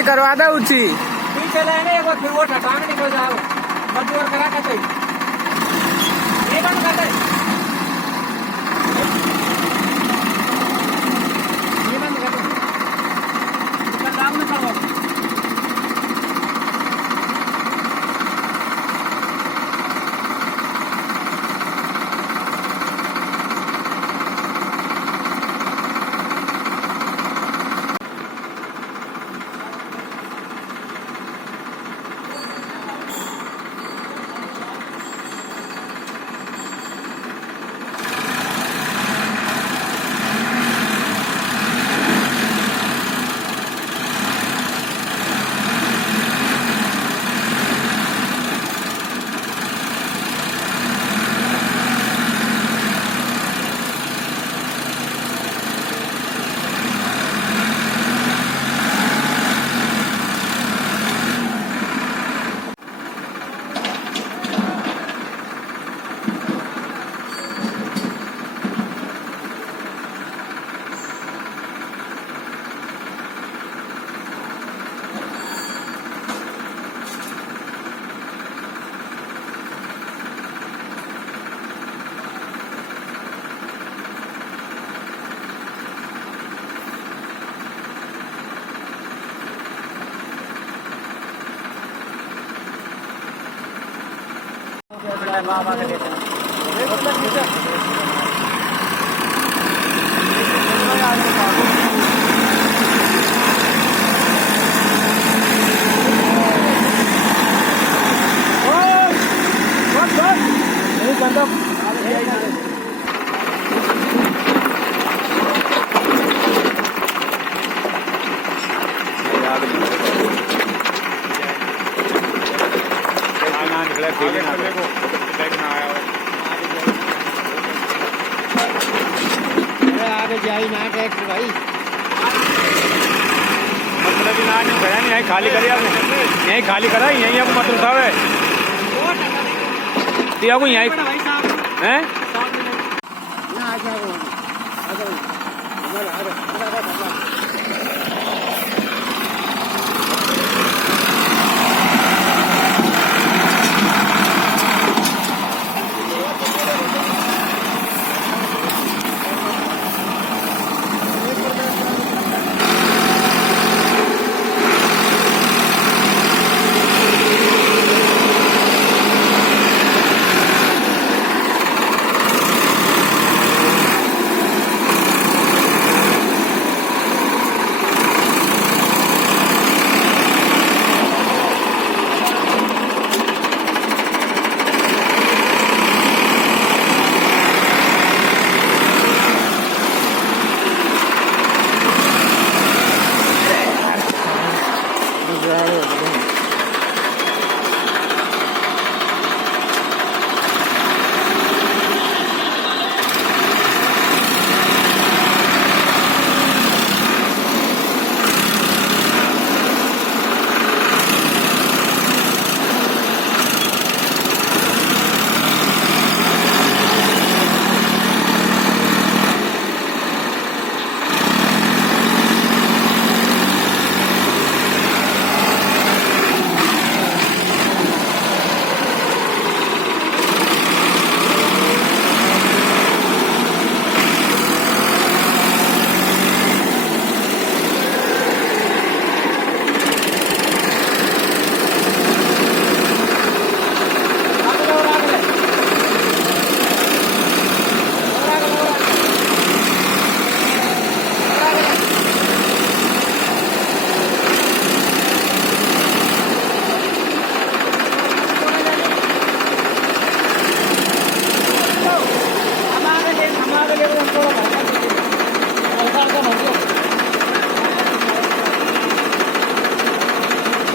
ऊंची करवा दे ऊंची पीछे लाएंगे एक बार फिर वो टांग निकल जाओ मजदूर करा के चाहिए ये बंद कर दे ये बंद कर दे इसका काम न करो बाबा के देते आगे जाई ना ट्रैक्टर भाई मतलब कि ना गया नहीं यहीं खाली करी आपने यहीं खाली करा यहीं आपको मत उठावे दिया को यहीं हैं ना आ जाओ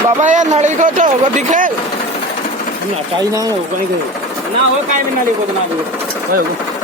बाबा या नळी को तो दिखे ना काही ना हो काय ना हो काय मी नाली को ना